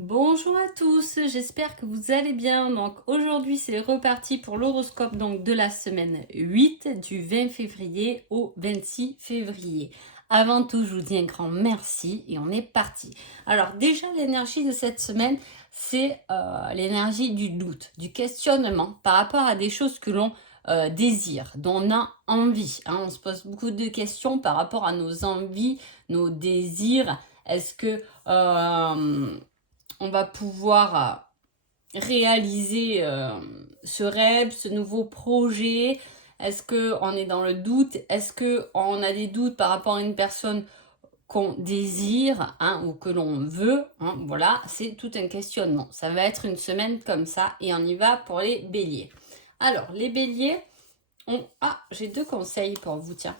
Bonjour à tous, j'espère que vous allez bien. Donc aujourd'hui c'est reparti pour l'horoscope donc de la semaine 8 du 20 février au 26 février. Avant tout, je vous dis un grand merci et on est parti. Alors déjà l'énergie de cette semaine, c'est l'énergie du doute, du questionnement par rapport à des choses que l'on désire, dont on a envie. On se pose beaucoup de questions par rapport à nos envies, nos désirs. Est-ce que on va pouvoir réaliser ce rêve, ce nouveau projet? Est-ce qu'on est dans le doute? Est-ce qu'on a des doutes par rapport à une personne qu'on désire ou que l'on veut? Voilà, c'est tout un questionnement. Ça va être une semaine comme ça et on y va pour les béliers. Alors, les béliers, j'ai deux conseils pour vous, tiens.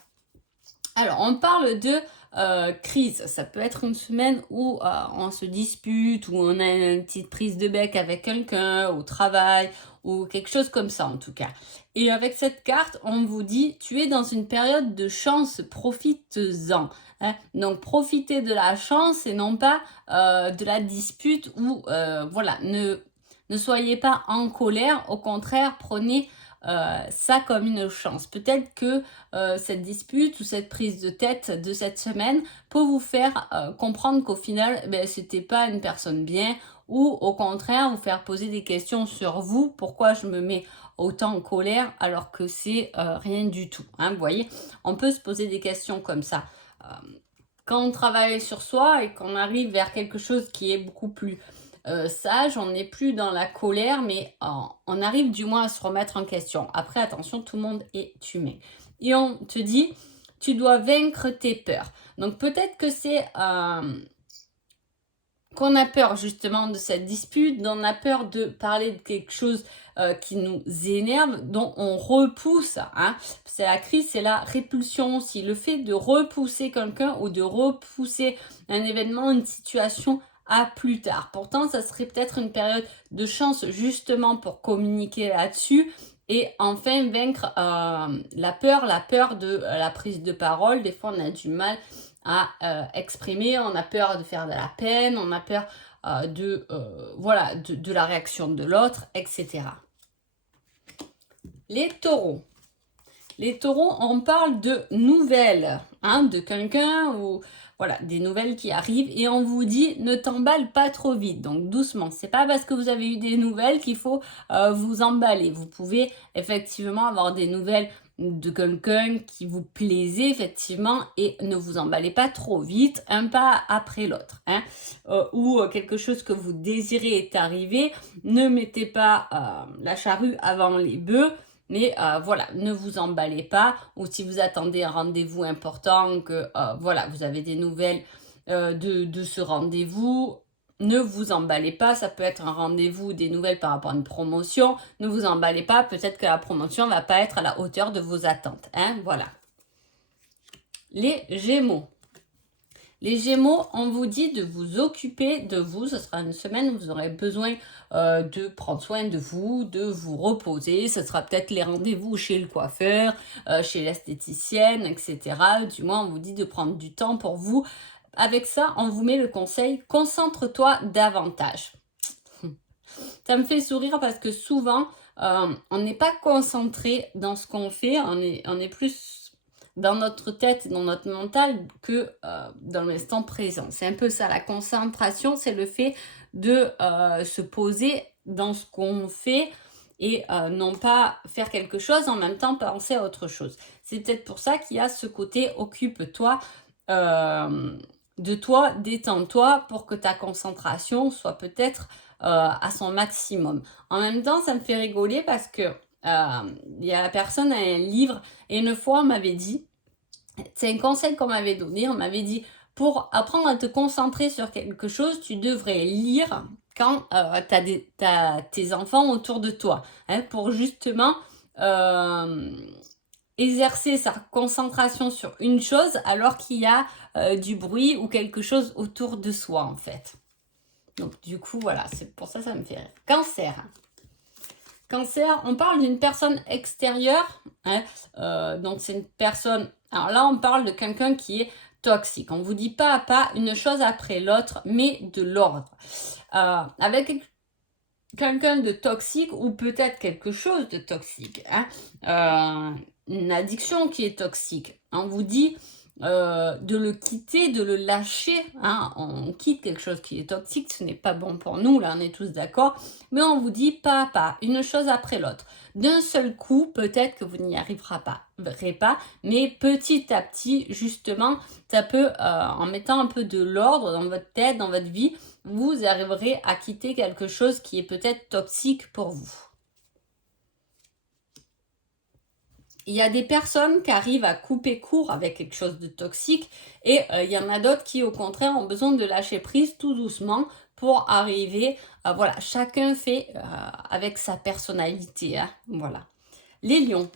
Alors, on parle de crise. Ça peut être une semaine où on se dispute, où on a une petite prise de bec avec quelqu'un au travail, ou quelque chose comme ça en tout cas. Et avec cette carte, on vous dit, tu es dans une période de chance, profites-en. Donc, profitez de la chance et non pas de la dispute ou voilà, ne soyez pas en colère. Au contraire, prenez ça comme une chance. Peut-être que cette dispute ou cette prise de tête de cette semaine peut vous faire comprendre qu'au final, c'était pas une personne bien, ou au contraire, vous faire poser des questions sur vous. Pourquoi je me mets autant en colère alors que c'est rien du tout. Vous voyez, on peut se poser des questions comme ça. Quand on travaille sur soi et qu'on arrive vers quelque chose qui est beaucoup plus sage, on n'est plus dans la colère, mais on arrive du moins à se remettre en question. Après, attention, tout le monde est humain. Et on te dit, tu dois vaincre tes peurs. Donc peut-être que c'est qu'on a peur justement de cette dispute, on a peur de parler de quelque chose qui nous énerve, dont on repousse. C'est la crise, c'est la répulsion aussi. Le fait de repousser quelqu'un ou de repousser un événement, une situation à plus tard. Pourtant, ça serait peut-être une période de chance justement pour communiquer là-dessus et enfin vaincre la peur de la prise de parole. Des fois, on a du mal à exprimer, on a peur de faire de la peine, on a peur de la réaction de l'autre, etc. Les taureaux. Les taureaux, on parle de nouvelles, de quelqu'un ou voilà, des nouvelles qui arrivent et on vous dit ne t'emballe pas trop vite, donc doucement. C'est pas parce que vous avez eu des nouvelles qu'il faut vous emballer. Vous pouvez effectivement avoir des nouvelles de quelqu'un qui vous plaisait effectivement et ne vous emballez pas trop vite, un pas après l'autre. Ou quelque chose que vous désirez est arrivé, ne mettez pas la charrue avant les bœufs. Mais voilà, ne vous emballez pas. Ou si vous attendez un rendez-vous important, que voilà, vous avez des nouvelles de ce rendez-vous, ne vous emballez pas. Ça peut être un rendez-vous, des nouvelles par rapport à une promotion. Ne vous emballez pas. Peut-être que la promotion ne va pas être à la hauteur de vos attentes. Voilà. Les Gémeaux. Les Gémeaux, on vous dit de vous occuper de vous. Ce sera une semaine où vous aurez besoin de prendre soin de vous reposer. Ce sera peut-être les rendez-vous chez le coiffeur, chez l'esthéticienne, etc. Du moins, on vous dit de prendre du temps pour vous. Avec ça, on vous met le conseil, concentre-toi davantage. Ça me fait sourire parce que souvent, on n'est pas concentré dans ce qu'on fait. On est plus dans notre tête, dans notre mental, que dans l'instant présent. C'est un peu ça, la concentration, c'est le fait de se poser dans ce qu'on fait et non pas faire quelque chose, en même temps penser à autre chose. C'est peut-être pour ça qu'il y a ce côté occupe-toi de toi, détends-toi pour que ta concentration soit peut-être à son maximum. En même temps, ça me fait rigoler parce que il y a la personne a un livre et une fois on m'avait dit, c'est un conseil qu'on m'avait donné, on m'avait dit pour apprendre à te concentrer sur quelque chose, tu devrais lire quand tu as tes enfants autour de toi, pour justement exercer sa concentration sur une chose alors qu'il y a du bruit ou quelque chose autour de soi en fait. Donc du coup, voilà, c'est pour ça que ça me fait rire. Cancer. Cancer, on parle d'une personne extérieure. Donc c'est une personne... Alors là, on parle de quelqu'un qui est toxique. On ne vous dit pas à pas une chose après l'autre, mais de l'ordre. avec quelqu'un de toxique ou peut-être quelque chose de toxique, hein, une addiction qui est toxique. On vous dit de le quitter, de le lâcher. Hein. On quitte quelque chose qui est toxique, ce n'est pas bon pour nous, là on est tous d'accord. Mais on vous dit pas à pas, une chose après l'autre. D'un seul coup, peut-être que vous n'y arriverez pas, mais petit à petit, justement, ça peut, en mettant un peu de l'ordre dans votre tête, dans votre vie, vous arriverez à quitter quelque chose qui est peut-être toxique pour vous. Il y a des personnes qui arrivent à couper court avec quelque chose de toxique et il y en a d'autres qui au contraire ont besoin de lâcher prise tout doucement pour arriver, voilà, chacun fait avec sa personnalité, hein, voilà. Les lions.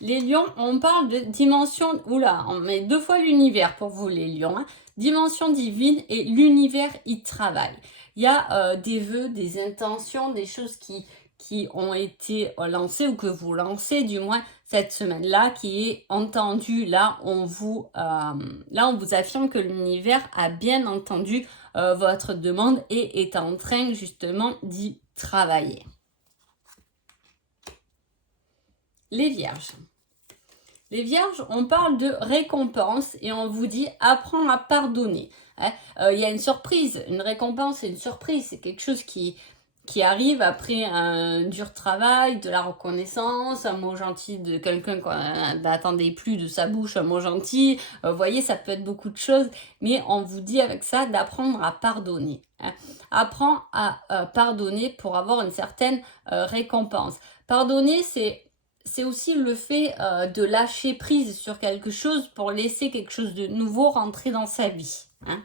Les lions, on parle de dimension, oula, on met 2 fois l'univers pour vous les lions, hein. Dimension divine et l'univers y travaille. Il y a des vœux, des intentions, des choses qui ont été lancées ou que vous lancez du moins cette semaine-là, qui est entendu. Là, on vous affirme que l'univers a bien entendu votre demande et est en train justement d'y travailler. Les vierges. Les vierges, on parle de récompense et on vous dit apprends à pardonner. Il y a une surprise, une récompense et une surprise. C'est quelque chose qui arrive après un dur travail, de la reconnaissance, un mot gentil de quelqu'un qu'on n'attendait plus de sa bouche, un mot gentil. Vous voyez, ça peut être beaucoup de choses, mais on vous dit avec ça d'apprendre à pardonner. Apprends à pardonner pour avoir une certaine récompense. Pardonner, c'est aussi le fait de lâcher prise sur quelque chose pour laisser quelque chose de nouveau rentrer dans sa vie. Hein.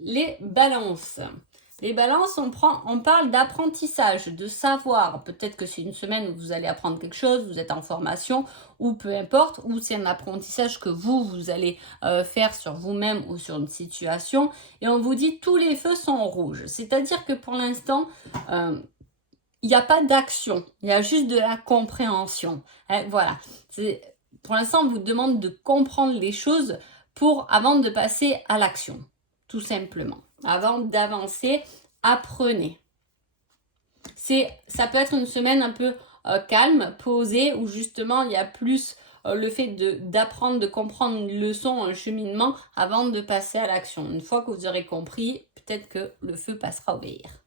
Les balances. Les balances, on parle d'apprentissage, de savoir. Peut-être que c'est une semaine où vous allez apprendre quelque chose, vous êtes en formation, ou peu importe, ou c'est un apprentissage que vous allez faire sur vous-même ou sur une situation. Et on vous dit tous les feux sont rouges. C'est-à-dire que pour l'instant, il n'y a pas d'action, il y a juste de la compréhension. Hein, voilà. Pour l'instant, on vous demande de comprendre les choses avant de passer à l'action, tout simplement. Avant d'avancer, apprenez. Ça peut être une semaine un peu calme, posée, où justement il y a plus le fait d'apprendre, de comprendre une leçon, un cheminement, avant de passer à l'action. Une fois que vous aurez compris, peut-être que le feu passera au vert.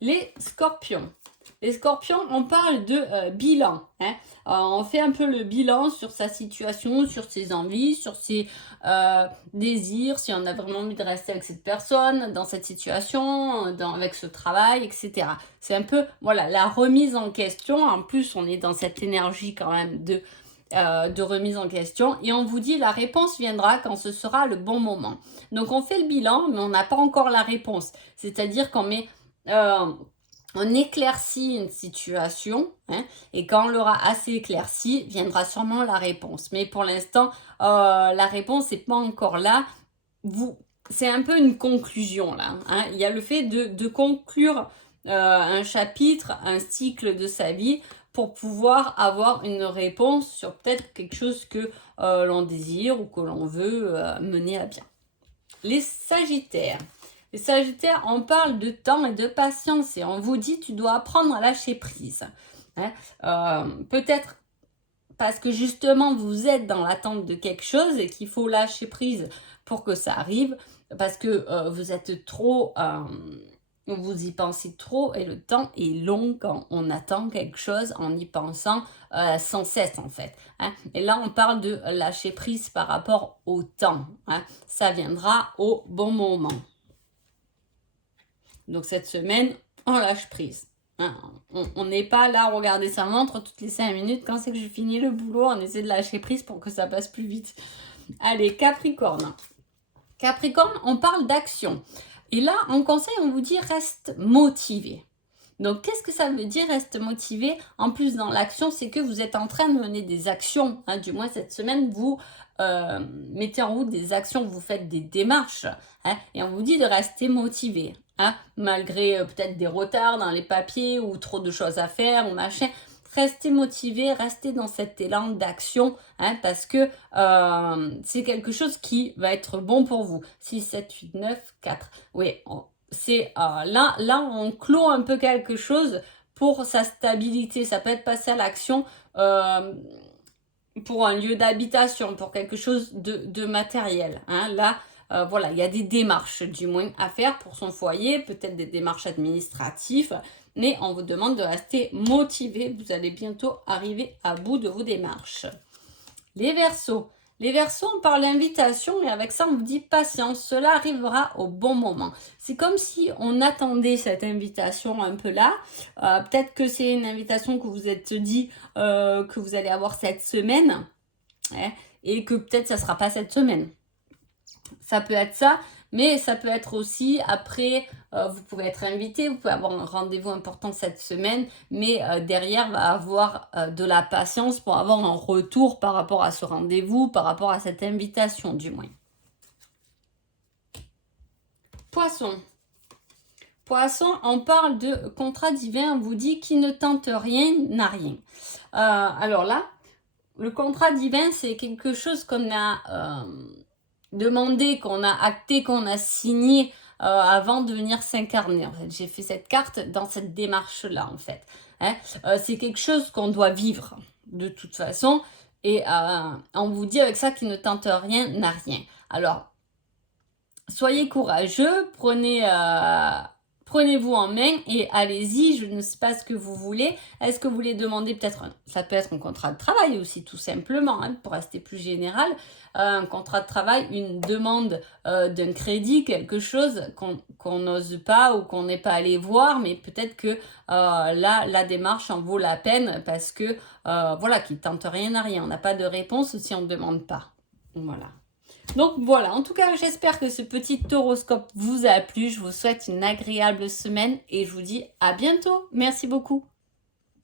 Les scorpions. Les scorpions, on parle de bilan. Hein. On fait un peu le bilan sur sa situation, sur ses envies, sur ses désirs, si on a vraiment envie de rester avec cette personne, dans cette situation, avec ce travail, etc. C'est un peu, voilà, la remise en question. En plus, on est dans cette énergie quand même de remise en question. Et on vous dit la réponse viendra quand ce sera le bon moment. Donc, on fait le bilan, mais on n'a pas encore la réponse. C'est-à-dire qu'on met... on éclaircit une situation, hein, et quand on l'aura assez éclairci, viendra sûrement la réponse. Mais pour l'instant, la réponse n'est pas encore là. C'est un peu une conclusion là. Hein. Il y a le fait de conclure un chapitre, un cycle de sa vie pour pouvoir avoir une réponse sur peut-être quelque chose que l'on désire ou que l'on veut mener à bien. Les Sagittaires. Les Sagittaires, on parle de temps et de patience et on vous dit tu dois apprendre à lâcher prise. Hein. Peut-être parce que justement vous êtes dans l'attente de quelque chose et qu'il faut lâcher prise pour que ça arrive, parce que vous êtes trop, vous y pensez trop et le temps est long quand on attend quelque chose en y pensant sans cesse en fait. Hein. Et là on parle de lâcher prise par rapport au temps. Hein. Ça viendra au bon moment. Donc cette semaine, on lâche prise. Hein, on n'est pas là à regarder sa montre toutes les 5 minutes. Quand c'est que je finis le boulot, on essaie de lâcher prise pour que ça passe plus vite. Allez, Capricorne. Capricorne, on parle d'action. Et là, en conseil, on vous dit reste motivé. Donc, qu'est-ce que ça veut dire reste motivé? En plus, dans l'action, c'est que vous êtes en train de mener des actions. Hein, du moins, cette semaine, vous mettez en route des actions, vous faites des démarches. Hein, et on vous dit de rester motivé. Hein, malgré peut-être des retards dans les papiers ou trop de choses à faire ou machin. restez motivé, restez dans cet élan d'action, hein, parce que c'est quelque chose qui va être bon pour vous. 6, 7, 8, 9, 4. Oui, c'est là, on clôt un peu quelque chose pour sa stabilité. Ça peut être passé à l'action pour un lieu d'habitation, pour quelque chose de matériel. Hein. Là, voilà, il y a des démarches du moins à faire pour son foyer, peut-être des démarches administratives, mais on vous demande de rester motivé. Vous allez bientôt arriver à bout de vos démarches. Les Verseaux. Les Verseaux, on parle d'invitation et avec ça, on vous dit patience. Cela arrivera au bon moment. C'est comme si on attendait cette invitation un peu là. Peut-être que c'est une invitation que vous êtes dit que vous allez avoir cette semaine, hein, et que peut-être ça ne sera pas cette semaine. Ça peut être ça, mais ça peut être aussi après, vous pouvez être invité, vous pouvez avoir un rendez-vous important cette semaine, mais derrière, va avoir de la patience pour avoir un retour par rapport à ce rendez-vous, par rapport à cette invitation du moins. Poisson. Poisson, on parle de contrat divin, on vous dit qui ne tente rien n'a rien. Alors là, le contrat divin, c'est quelque chose qu'on a demandé, qu'on a acté, qu'on a signé avant de venir s'incarner. En fait, j'ai fait cette carte dans cette démarche-là, en fait. Hein. C'est quelque chose qu'on doit vivre de toute façon. Et on vous dit avec ça qu'il ne tente rien n'a rien. Alors, soyez courageux, prenez-vous en main et allez-y. Je ne sais pas ce que vous voulez. Est-ce que vous voulez demander peut-être, ça peut être un contrat de travail aussi tout simplement, hein, pour rester plus général. Un contrat de travail, une demande d'un crédit, quelque chose qu'on n'ose pas ou qu'on n'est pas allé voir, mais peut-être que là, la démarche en vaut la peine parce que, voilà, qui tente rien à rien. On n'a pas de réponse si on ne demande pas. Voilà. Donc voilà, en tout cas, j'espère que ce petit horoscope vous a plu. Je vous souhaite une agréable semaine et je vous dis à bientôt. Merci beaucoup.